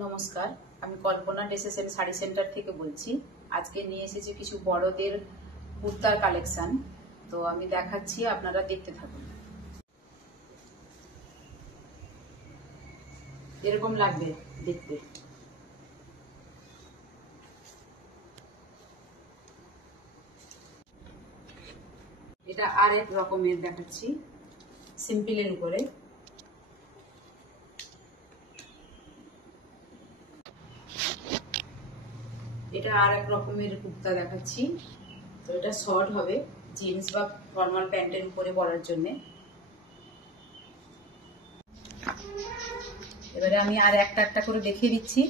নমস্কার, আমি কল্পনা dresses sari centre থেকে বলছি। আজকে নিয়ে এসেছি কিছু বড়দের কুর্তার কালেকশন, তো আমি দেখাচ্ছি, আপনারা দেখতে থাকুন। এরকম লাগবে দেখতে। এটা আর এক রকমের দেখাচ্ছি, সিম্পলের উপরে। এটা আর এক রকমের কুর্তা দেখাচ্ছি। তো এটা শর্ট হবে, জিন্স বা ফর্মাল প্যান্টের উপরে পরার জন্য। এবারে আমি আর একটা একটা করে দেখিয়ে দিচ্ছি।